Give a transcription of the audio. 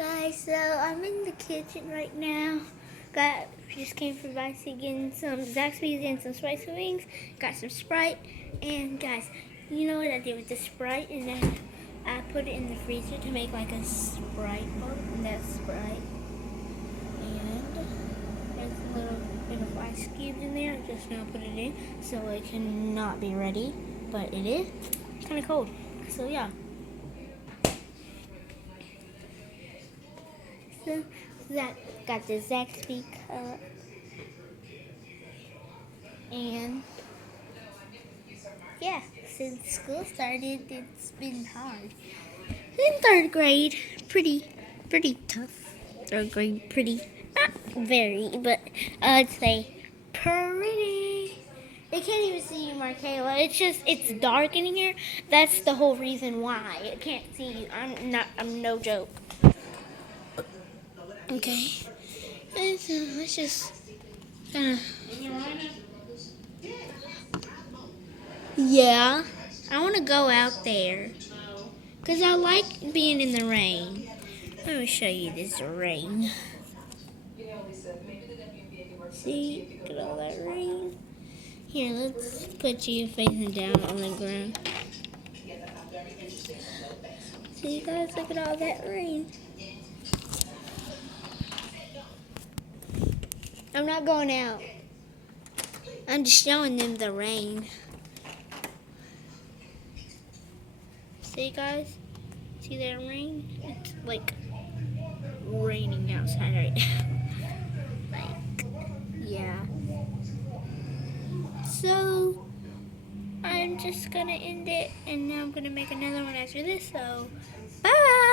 Guys, so I'm in the kitchen right now. Just came from Vicey getting some Zaxby's and some spicy wings. Got some Sprite, and guys, you know what I did with the Sprite? And then I put it in the freezer to make like a Sprite bottle, and that's Sprite. And there's a little bit of ice cubes in there. I just now put it in, so it cannot be ready, but it is. It's kind of cold, so yeah. So that got the Zaxby cup, and yeah, since school started, it's been hard. In third grade, pretty tough. Third grade, pretty, not very, but I'd say pretty. They can't even see you, Markayla. It's dark in here. That's the whole reason why. It can't see you. I'm no joke. Okay. Let's just kind of. Yeah, I want to go out there because I like being in the rain. Let me show you this rain. See, look at all that rain. Here, let's put you facing down on the ground. See, guys, look at all that rain. I'm not going out. I'm just showing them the rain. See, guys? See that rain? It's like raining outside right now. Like, yeah. So, I'm just gonna end it, and now I'm gonna make another one after this, so